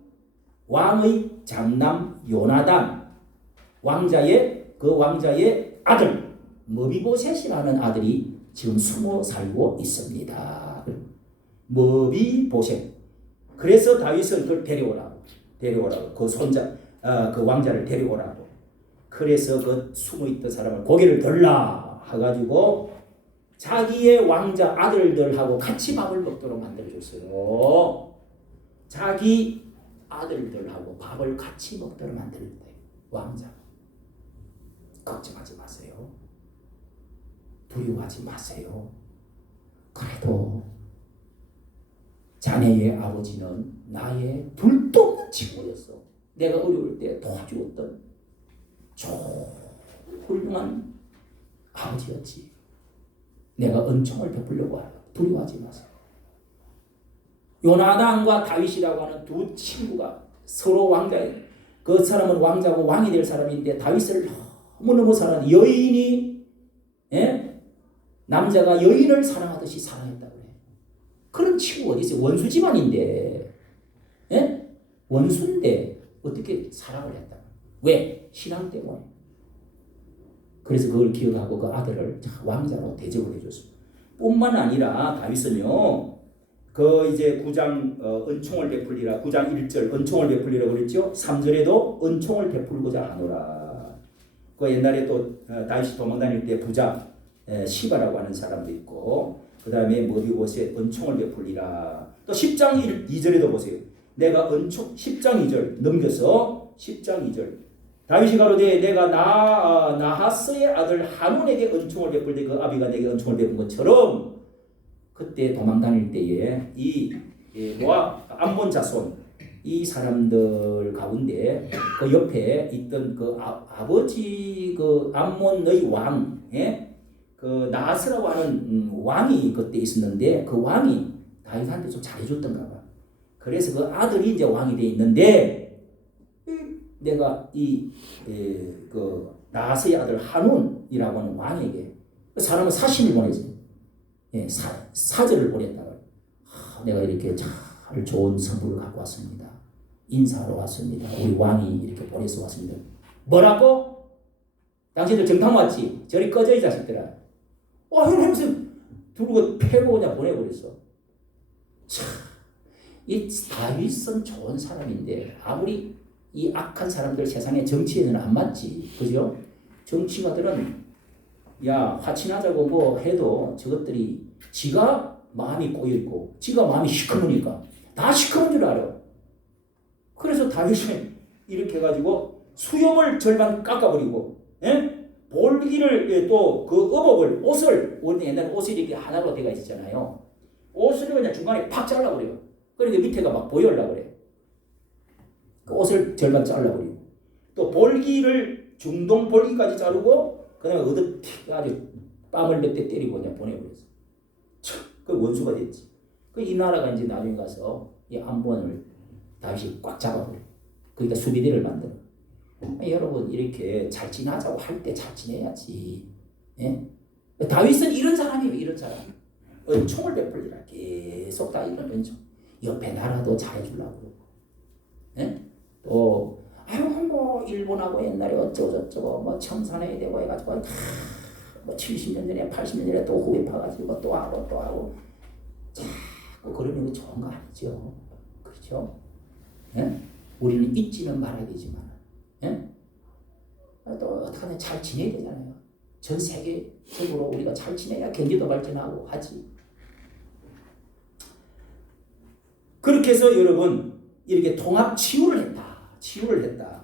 왕자의 아들 머비보셋이라는 아들이 지금 숨어 살고 있습니다. 머비보셋. 그래서 다윗은 그걸 데려오라고 그 손자 그 왕자를 데려오라고. 그래서 그 숨어 있던 사람을 고개를 들라 해가지고 자기의 왕자 아들들하고 같이 밥을 먹도록 만들어줬어요. 자기 아들들하고 밥을 같이 먹도록 만들었대요. 왕자. 걱정하지 마세요. 두려워하지 마세요. 그래도 자네의 아버지는 나의 불도 없는 친구였어. 내가 어려울 때 도와주었던 훌륭한 아버지였지. 내가 은총을 베풀려고 하여 두려워하지 마세요. 요나단과 다윗이라고 하는 두 친구가 서로 왕자예요. 그 사람은 왕자고 왕이 될 사람인데 다윗을 너무너무 사랑하는 여인이 남자가 여인을 사랑하듯이 사랑했다고 그래요. 그런 친구가 어디 있어요? 원수 집안인데 원수인데 어떻게 사랑을 했다? 왜? 신앙 때문에. 그래서 그걸 기억하고 그 아들을 왕자로 대접을 해줬습니다. 뿐만 아니라 다윗은요, 그 이제 9장 은총을 베풀리라 9장 1절 은총을 베풀리라 그랬죠. 3절에도 은총을 베풀고자 하노라. 그 옛날에 또 다윗이 도망다닐 때 부자 시바라고 하는 사람도 있고 그 다음에 머비보셋 은총을 베풀리라. 또 10장 2절에도 보세요. 내가 은총 10장 2절 넘겨서 10장 2절 다윗이 가로되 내가 나하스의 아들 한온에게 은총을 베풀 때 그 아비가 내게 은총을 베푼 것처럼 그때 도망 다닐 때에 이 모압 암몬 자손 이 사람들 가운데 그 옆에 있던 그 아버지 그 암몬의 왕, 그 나하스라고 하는 왕이 그때 있었는데 그 왕이 다윗한테 좀 잘해줬던가 봐. 그래서 그 아들이 이제 왕이 돼 있는데 내가 그 나하스의 아들 한온이라고 하는 왕에게 그 사람은 사신을 보내지, 사절을 보냈다. 내가 이렇게 잘 좋은 선물을 갖고 왔습니다. 인사하러 왔습니다. 우리 왕이 이렇게 보내서 왔습니다. 뭐라고? 당신들 정탐 왔지? 저리 꺼져 이 자식들아. 이러면서 두고 패고 그냥 보내버렸어. 참, 이 다윗은 좋은 사람인데 아무리 이 악한 사람들 세상에 정치에는 안 맞지, 그죠? 정치가들은 야 화친하자고 뭐 해도 저것들이 지가 마음이 꼬여있고 지가 마음이 시커머니까 다 시커먼 줄 알아. 그래서 다윗이 이렇게 해가지고 수염을 절반 깎아버리고, 볼기를 또 그 의복을 옷을 우리 옛날에 옷이 이렇게 하나로 되어 있었잖아요. 옷을 그냥 중간에 팍 잘라버려요. 그러니까 밑에가 막 보이려고 그래. 그 옷을 절반 잘라버리고 또 볼기를 중동 볼기까지 자르고 그다음에 어디 아주 뺨을 몇 대 때리고 그냥 보내버렸어. 그 원수가 됐지. 그 이 나라가 이제 나중에 가서 이 암몬을 다윗이 꽉 잡아버려. 그러니까 수비대를 만들어. 여러분 이렇게 잘 지내자고 할 때 잘 지내야지. 다윗은 이런 사람이에요. 이런 사람. 은총을 베풀리라. 계속 다 이런 은총. 옆에 나라도 잘해주려고. 또 뭐 일본하고 옛날에 어쩌고저쩌고 뭐 청산해야 되고 해가지고 뭐 70년 전에 80년 전에 또 후배 파가지고 또 하고 자꾸 그러면 좋은 거 아니죠. 그렇죠? 우리는 잊지는 말아야 되지만 또 어떡하냐 잘 지내야 되잖아요. 전 세계적으로 우리가 잘 지내야 경제도 발전하고 하지. 그렇게 해서 여러분 이렇게 통합 치유를 했다.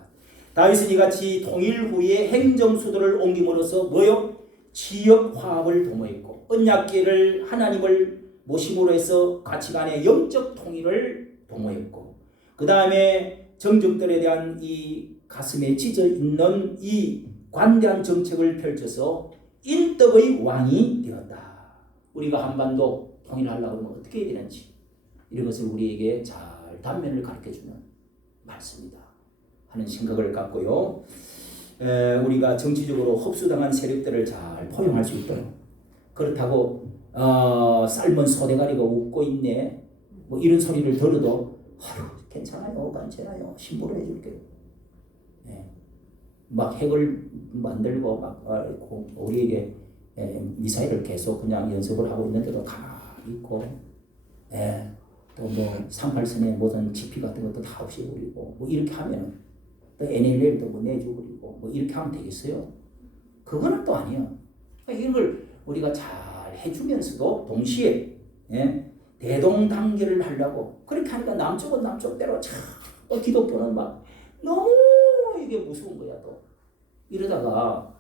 다윗은 이같이 통일 후에 행정수도를 옮김으로써 뭐요? 지역 화합을 도모했고 언약궤를 하나님을 모심으로 해서 가치관의 영적 통일을 도모했고 그 다음에 정적들에 대한 이 가슴에 찢어 있는 이 관대한 정책을 펼쳐서 인덕의 왕이 되었다. 우리가 한반도 통일하려고 하면 어떻게 해야 되는지 이런 것을 우리에게 잘 단면을 가르쳐주는 말씀이다 하는 생각을 갖고요. 우리가 정치적으로 흡수당한 세력들을 잘 포용할 수 있도록 그렇다고 삶은 소대가리가 웃고 있네 뭐 이런 소리를 들어도 괜찮아요 신부로 해줄게요. 막 핵을 만들고 막 우리에게 미사일을 계속 그냥 연습을 하고 있는데도 가만히 있고 또 뭐 38선에 무슨 지피 같은 것도 다 없애버리고 뭐 이렇게 하면 또 NLL도 뭐 내줘버리고 뭐 이렇게 하면 되겠어요? 그거는 또 아니에요. 그러니까 이런 걸 우리가 잘 해주면서도 동시에 대동단결을 하려고 그렇게 하니까 남쪽은 남쪽대로 참 기독교는 막 너무 이게 무서운 거야 또. 이러다가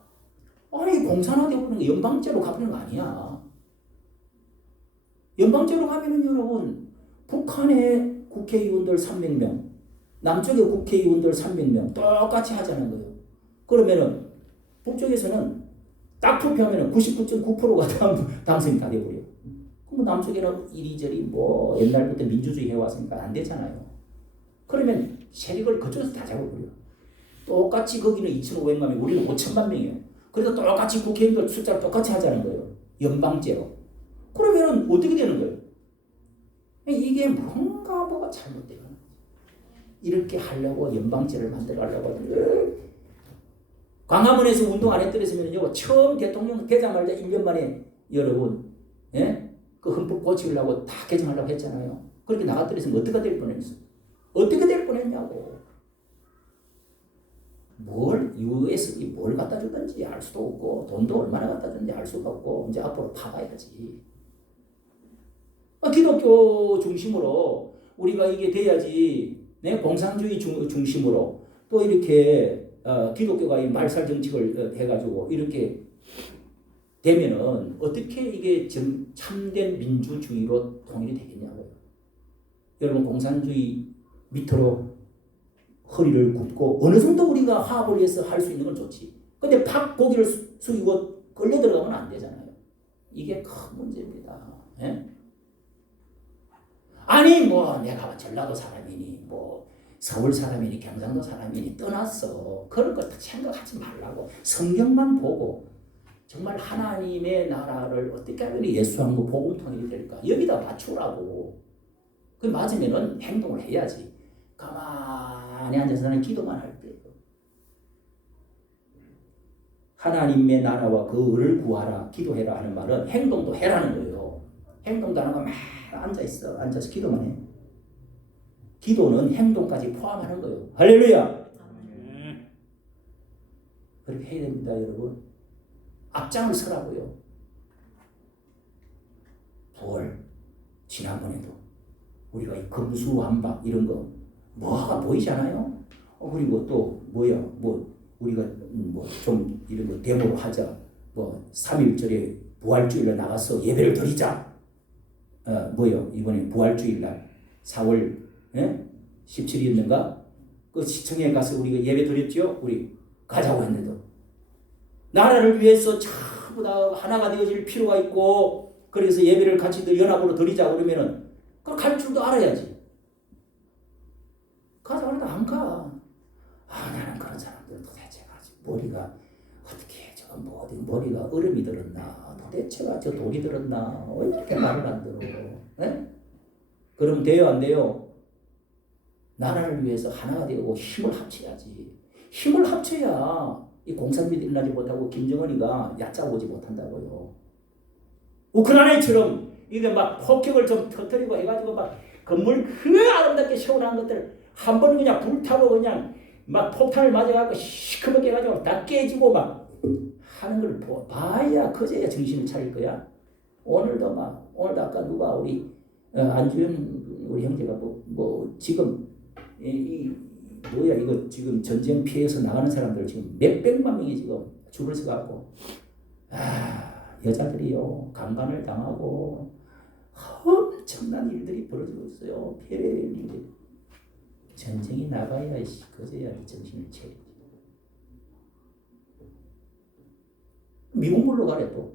아니 공산화되고 거 연방제로 가버리는 거 아니야. 연방제로 가면은 여러분 북한의 국회의원들 300명 남쪽의 국회의원들 300명 똑같이 하자는 거예요. 그러면은 북쪽에서는 딱 투표하면은 99.9%가 당선이 다 돼버려요. 그럼 남쪽에는 이리저리 뭐 옛날부터 민주주의 해왔으니까 안 되잖아요. 그러면 세력을 그쪽에서 다 잡아버려요. 똑같이 거기는 2,500만 명, 우리는 5,000만 명이에요. 그래서 똑같이 국회의원들 숫자를 똑같이 하자는 거예요. 연방제로. 그러면은 어떻게 되는 거예요? 이게 뭐가 잘못돼요. 이렇게 하려고 연방제를 만들어가려고 광화문에서 운동 안 했더랬으면요 처음 대통령 되자마자 1년 만에 여러분 그 헌법 고치려고 다 개정하려고 했잖아요. 그렇게 나갔더랬으면 어떻게 될 뻔했어? 어떻게 될 뻔했냐고. USB 뭘 갖다 주든지 알 수도 없고 돈도 얼마나 갖다 주는지 알 수가 없고 이제 앞으로 파봐야지. 기독교 중심으로 우리가 이게 돼야지. 공산주의 중심으로 또 이렇게 기독교가 이 말살 정책을 해가지고 이렇게 되면은 어떻게 이게 참된 민주주의로 통일이 되겠냐고요. 여러분 공산주의 밑으로 허리를 굽고 어느 정도 우리가 화합을 위해서 할 수 있는 건 좋지. 근데 밥 고기를 숙이고 끌려 들어가면 안 되잖아요. 이게 큰 문제입니다. 예? 아니 뭐 내가 전라도 사람이니 뭐 서울 사람이니 경상도 사람이니 떠났어. 그런 거 생각하지 말라고. 성경만 보고 정말 하나님의 나라를 어떻게 하면 예수하고 복음 통일이 될까? 여기다 맞추라고. 그 맞으면은 행동을 해야지. 가만히 앉아서 나는 기도만 할 때요. 하나님의 나라와 그 을을 구하라, 기도해라 하는 말은 행동도 해라는 거예요. 행동도 안 하고 막 앉아있어. 앉아서 기도만 해. 기도는 행동까지 포함하는 거예요. 할렐루야. 그렇게 해야 됩니다, 여러분. 앞장을 서라고요. 부활 지난번에도 우리가 이 금수완박 이런 거 뭐가 보이잖아요. 그리고 또 뭐야 뭐 우리가 뭐 좀 이런 거 데모로 하자. 뭐 3.1절에 부활주일날 나가서 예배를 드리자. 뭐요 이번에 부활주일날 4월 17일이었는가 그 시청에 가서 우리가 예배 드렸죠. 우리 가자고 했는데도 나라를 위해서 전부 다 하나가 되어질 필요가 있고 그래서 예배를 같이 연합으로 드리자 그러면은 그 갈 줄도 알아야지. 가자 그래도 안 가. 나는 그런 사람들 도대체가 머리가 어떻게 해. 저거 뭐 어디 머리가 얼음이 들었나 도대체가 저 독이 들었나 왜 이렇게 말을 안 들어. 네? 그럼 돼요 안 돼요? 나라를 위해서 하나가 되고 힘을 합쳐야지. 힘을 합쳐야 이 공산주의 일어나지 못하고 김정은이가 얕잡아오지 못한다고요. 우크라이나처럼 이게 막 폭격을 좀 터뜨리고 해가지고 막 건물 그 아름답게 세워놓은 것들 한 번 그냥 불타고 그냥 막 폭탄을 맞아갖고 시커멓게 해가지고 다 깨지고 막 하는 걸 봐야 그제야 정신을 차릴 거야. 오늘도 아까 누가 우리 안주현 우리 형제가 뭐 지금 뭐야 이거 지금 전쟁 피해서 나가는 사람들 지금 몇백만 명이 지금 줄을 서갖고 여자들이요 강간을 당하고 엄청난 일들이 벌어지고 있어요. 피해를 일들이. 전쟁이 나가야 그제야 정신을 차리지. 미국 물러 가래 또.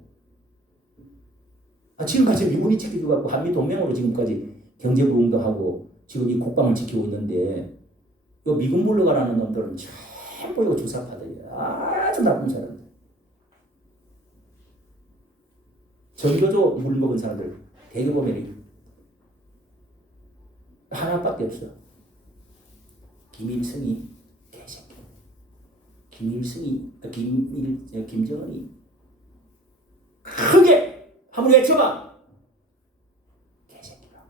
지금까지 미군이 지켜주고 한미 동맹으로 지금까지 경제 부흥도 하고 지금 이 국방을 지키고 있는데 요 미군 물러가라는 놈들은 전부 이거 주사파들이야. 아주 나쁜 사람들. 전교조 물 먹은 사람들 대개 보면 하나밖에 없어. 김일성이 개새끼. 김정은이 크게 한번 외쳐봐. 개새끼라.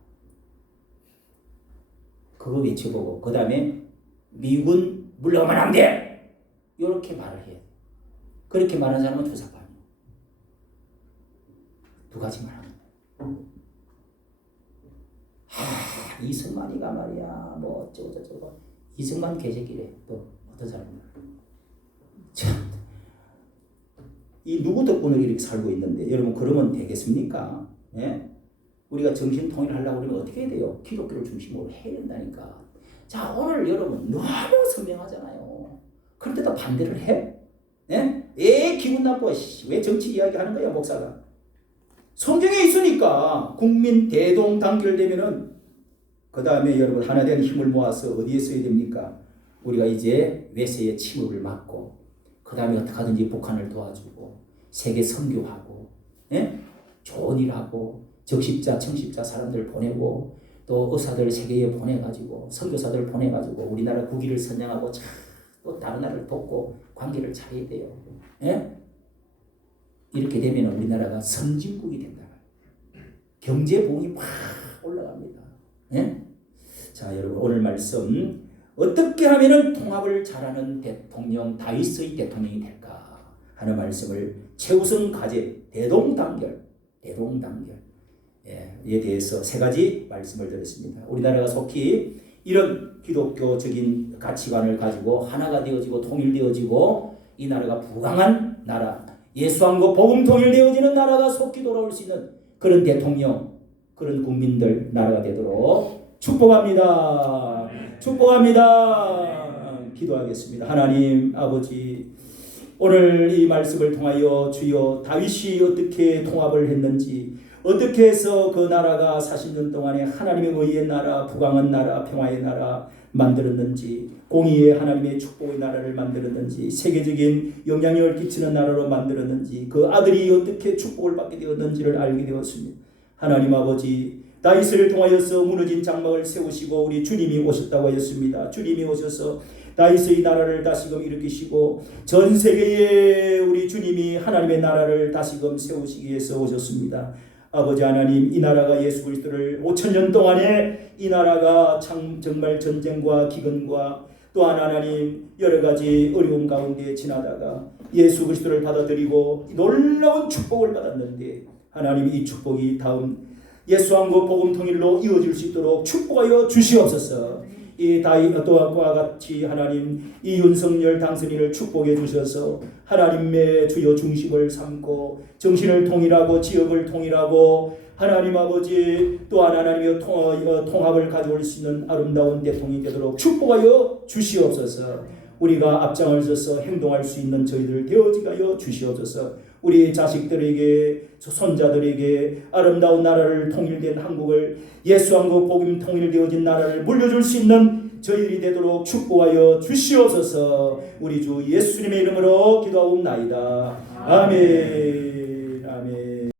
그거 외쳐보고 그 다음에 미군 물러가면 안 돼. 이렇게 말을 해야 돼. 그렇게 말하는 사람은 주사파예요. 두 가지만 하면 돼. 이승만이가 말이야 뭐 어쩌고 저쩌고 이승만 개새끼래. 또 어떤 사람은 참 이 누구 덕분에 이렇게 살고 있는데 여러분 그러면 되겠습니까? 예? 우리가 정신 통일하려고 그러면 어떻게 해야 돼요? 기독교를 중심으로 해야 된다니까. 자 오늘 여러분 너무 선명하잖아요. 그런데도 반대를 해? 예? 기분 나빠. 왜 정치 이야기 하는 거야 목사가? 성경에 있으니까 국민 대동단결되면은 그 다음에 여러분 하나된 힘을 모아서 어디에 써야 됩니까? 우리가 이제 외세의 침입을 막고 그 다음에 어떻게 하든지 북한을 도와주고 세계 선교하고 좋은 일하고 적십자 청십자 사람들 보내고 또 의사들 세계에 보내가지고 선교사들 보내가지고 우리나라 국위를 선양하고 또 다른 나라를 돕고 관계를 잘해야 돼요. 이렇게 되면 우리나라가 선진국이 된다. 경제 부흥이 확 올라갑니다. 자 여러분 오늘 말씀 어떻게 하면 통합을 잘하는 대통령 다윗의 대통령이 될까 하는 말씀을 최우선 과제 대동단결에 대해서 세 가지 말씀을 드렸습니다. 우리나라가 속히 이런 기독교적인 가치관을 가지고 하나가 되어지고 통일되어지고 이 나라가 부강한 나라, 예수왕국 복음 통일되어지는 나라가 속히 돌아올 수 있는 그런 대통령, 그런 국민들 나라가 되도록 축복합니다. 축복합니다. 기도하겠습니다. 하나님 아버지, 오늘 이 말씀을 통하여 주여 다윗이 어떻게 통합을 했는지, 어떻게 해서 그 나라가 40년 동안에 하나님의 의의 나라, 부강한 나라, 평화의 나라 만들었는지, 공의의 하나님의 축복의 나라를 만들었는지, 세계적인 영향력을 끼치는 나라로 만들었는지, 그 아들이 어떻게 축복을 받게 되었는지를 알게 되었습니다. 하나님 아버지, 다윗을 통하여서 무너진 장막을 세우시고 우리 주님이 오셨다고 하였습니다. 주님이 오셔서 다윗의 나라를 다시금 일으키시고 전 세계에 우리 주님이 하나님의 나라를 다시금 세우시기 위해서 오셨습니다. 아버지 하나님, 이 나라가 예수 그리스도를 5,000년 동안에 이 나라가 정말 전쟁과 기근과 또한 하나님 여러 가지 어려움 가운데 지나다가 예수 그리스도를 받아들이고 놀라운 축복을 받았는데, 하나님 이 축복이 다음 예수왕국 복음 통일로 이어질 수 있도록 축복하여 주시옵소서. 이 다윗과 같이 하나님 이 윤석열 당선인을 축복해 주셔서 하나님의 주요 중심을 삼고 정신을 통일하고 지역을 통일하고 하나님 아버지 또한 하나님의 통합을 가져올 수 있는 아름다운 대통령이 되도록 축복하여 주시옵소서. 우리가 앞장을 서서 행동할 수 있는 저희들 되어지게 하여 주시옵소서. 우리 자식들에게 손자들에게 아름다운 나라를 통일된 한국을 예수왕국 복음 통일되어진 나라를 물려줄 수 있는 저희들이 되도록 축복하여 주시옵소서. 우리 주 예수님의 이름으로 기도하옵나이다. 아멘.